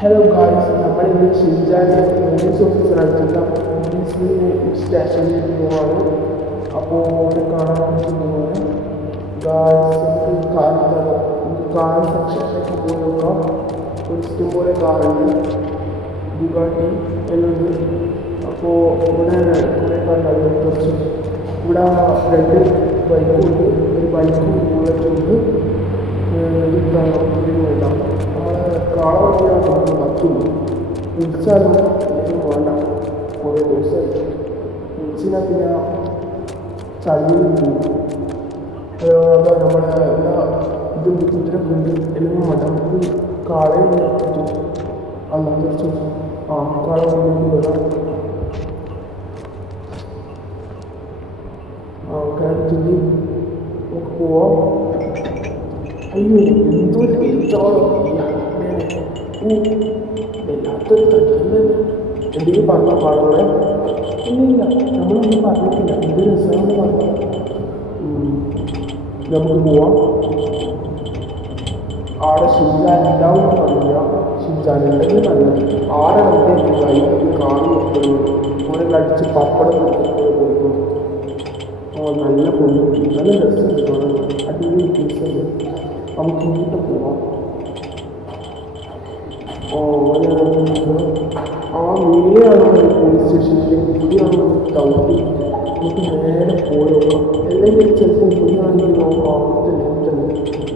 Hello guys, നമ്മളിന്ന് ഷിൻജാനെ police ഓഫീസറായിട്ടുള്ള police സ്റ്റേഷനിലേക്ക് പോവാണ്. അപ്പോൾ അവിടെ കാണാൻ പറ്റുന്നതാണ് ഗായ്സ്. നമുക്ക് കാർ സെക്ഷനിലേക്ക് പോയി നോക്കാം. ഒരു ഇഷ്ടംപോലെ കാറുണ്ട്, ബുഗാട്ടി എന്നത്. അപ്പോൾ ഇവിടെ കുറേ കാറുണ്ട്. കുറച്ച് ഇവിടെ രണ്ട് ബൈക്കുണ്ട്, ഒരു ബൈക്കും ബുള്ളറ്റുണ്ട്. വേണ്ട നമ്മളെ കാളവണ്ടിയാണ് നമുക്ക് പറ്റുള്ളൂ. വിളിച്ചാലും എന്തെങ്കിലും വേണ്ട. കുറേ ദിവസമായി വിളിച്ചാൽ പിന്നെ ചളിയിൽ പോകും. അതാ നമ്മളെ ഇവിടെ ഇത് കുതിരൊക്കെ ഉണ്ട്. എല്ലാം വേണ്ട, നമുക്ക് കാളയും പറ്റും. അല്ല കുറച്ച് കാള വണ്ടിക്ക് വരാം. കയറിച്ചിട്ട് നമുക്ക് പോവാം. അയ്യോ, എന്തൊരു വെയിറ്റാണോ വല്ലാത്തൊരു തന്നെ. എന്തെങ്കിലും പറഞ്ഞ പാടുകളെ ഇല്ല, നമ്മളൊന്നും പറഞ്ഞിട്ടില്ല. എന്ത് രസമാണെന്ന് പറഞ്ഞു. നമുക്ക് പോവാം. ആടെ ഷിൻജാൻ ഉണ്ടാവും പറഞ്ഞില്ല. ഷിൻജാൻ ഉണ്ടെങ്കിൽ നല്ല ആരെണ്ണം കാണുന്നു. ഓരോ കടിച്ച് പപ്പടം കൊടുക്കും. നല്ല പൊണ്ണു, നല്ല രസമുണ്ട് കാണാൻ. അടിപൊളി പീസുണ്ട്. നമുക്ക് ഇങ്ങോട്ട് പോവാം. മേലെയാണ് പോലീസ് സ്റ്റേഷനിൽ, ഇവിടെയാണ് ടൗണിൽ. നമുക്ക് നേരെ പോയോക്കാം. അല്ലെങ്കിൽ ചിലപ്പോൾ ഇവിടെയാണെങ്കിലോ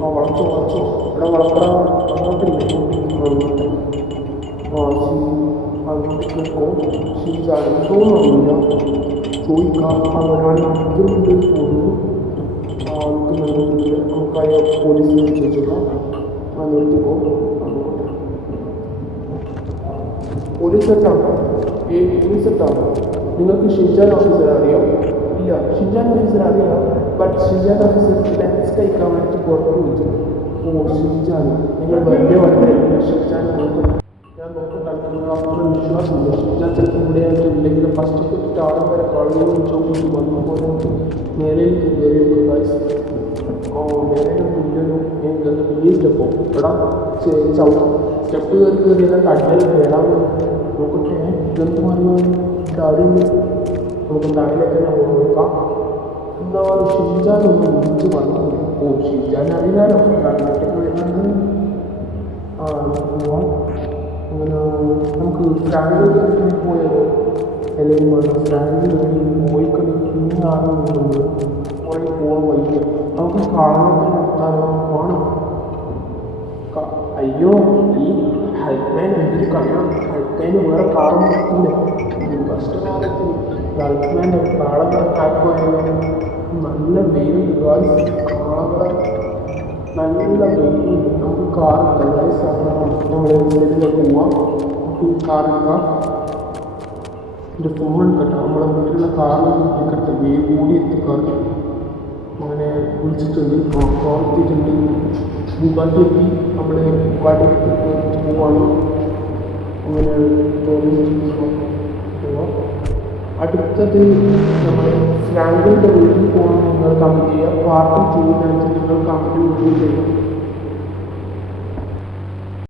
അവിടുത്തെ വളച്ചോ ഇവിടെ വളർത്താൻ അങ്ങോട്ടില്ലേ അങ്ങോട്ട് കേൾക്കോ. ഷിൻജാനോന്നറിയില്ല, ചോദിക്കാം. അവരാണ് നിൽക്കുന്നുണ്ട് തോന്നുന്നു. നിൽക്കുന്നുണ്ടെങ്കിൽ നമുക്കായ പോലീസിനെ ചോദിച്ചേക്കാം. നിർത്തിക്കോ. പോലീസ് സെറ്റാണോ? പോലീസ് സെറ്റാണോ? നിങ്ങൾക്ക് ഷിൻജാൻ ഓഫീസർ അറിയാം? ഇല്ല, ഷിൻജാൻ ഓഫീസർ അറിയാം. ബട്ട് ഷിൻജാൻ ഓഫീസർ ലെൻസ് കഴിക്കാൻ വേണ്ടി പുറത്ത് വിളിച്ചു. ഷിൻജാൻ നിങ്ങൾ വലിയ വണ്ടിയായിരുന്നു. ഷിൻജാൻ നോക്കണം, ഞാൻ നോക്കട്ടെ. അത്ര വിശ്വാസമില്ല. ഷിൻജാൻ ചിലപ്പോൾ ഇവിടെ ആയിട്ടില്ലെങ്കിൽ ഫസ്റ്റ് തൊട്ടിട്ട് ആളും വരെ കളയും ചോദിച്ചു വന്നു പോലെ നേരേക്ക് കയറി ഗൈസ്. നേരേക്കൊന്നും ഇല്ലല്ലോ. എന്തെങ്കിലും വലിയ സ്റ്റെപ്പോ എടാ സ്റ്റെപ്പ് കയറി എല്ലാം തട്ടൽ കേടാൻ നോക്കട്ടെ. ഇതെന്ത് പറയുന്നത് അറിയുന്നു. നമുക്ക് നാട്ടിലേക്ക് തന്നെ നോക്കാം. എന്താ ഷിൻജാൻ ഒന്ന് വിളിച്ച് പറഞ്ഞു. ഷിൻജാൻ അറിയാലോ നാട്ടിലേക്ക് വരുന്നത്. നമുക്ക് പോവാം. അങ്ങനെ നമുക്ക് ഫ്രാങ്കിലേക്ക് പോയാലോ? അല്ലെങ്കിൽ വേണം ഫ്രാങ്കിലേക്ക് പോയിക്കൊണ്ട് ഇന്നാണ് തോന്നുന്നത്. കുറേ പോകാൻ വയ്യ. നമുക്ക് കാണാനൊക്കെ നടത്താനോ വേണം. അയ്യോ, ഈ ഹെൽപ്പ്മാൻ എന്തൊരു കാണാം. ഹെൽപ്പ്മാന് വേറെ കാറും പറ്റില്ല. കഷ്ടകാലത്തിന് ഹെൽപ്പ്മാൻ്റെ കാളകളെ കാക്കുവായാലോ. നല്ല വെയിലുണ്ട് ഗായ്സ്. കാളകളെ നല്ല വെയിലുണ്ട്. നമുക്ക് കാറെടുക്കാം ഗായ്സ്. നമ്മൾ സൈഡിലേക്ക് പോവാം. നമുക്ക് ഈ കാറെടുക്കാം. എൻ്റെ ഫോൺ എടുക്കട്ടെ. നമ്മളെ വീട്ടിലുള്ള കാറിൽ എടുക്കട്ടെ. വെയിൽ കൂടി എത്തിക്കാറ് അങ്ങനെ വിളിച്ചിട്ടുണ്ട്. കോർത്തിട്ടുണ്ട്. ബുഗാട്ടി എത്തി. നമ്മുടെ ബുഗാട്ടി പോവാണ്. അങ്ങനെ പോവാം. അടുത്തത് നമ്മൾ ഫ്രാങ്കിൻ്റെ വീട്ടിൽ പോകണം. നിങ്ങൾ കമൻറ്റ് ചെയ്യുക. പാർട്ട് 2 നിങ്ങൾ കമൻറ്റ് വീട്ടിൽ ചെയ്യുക.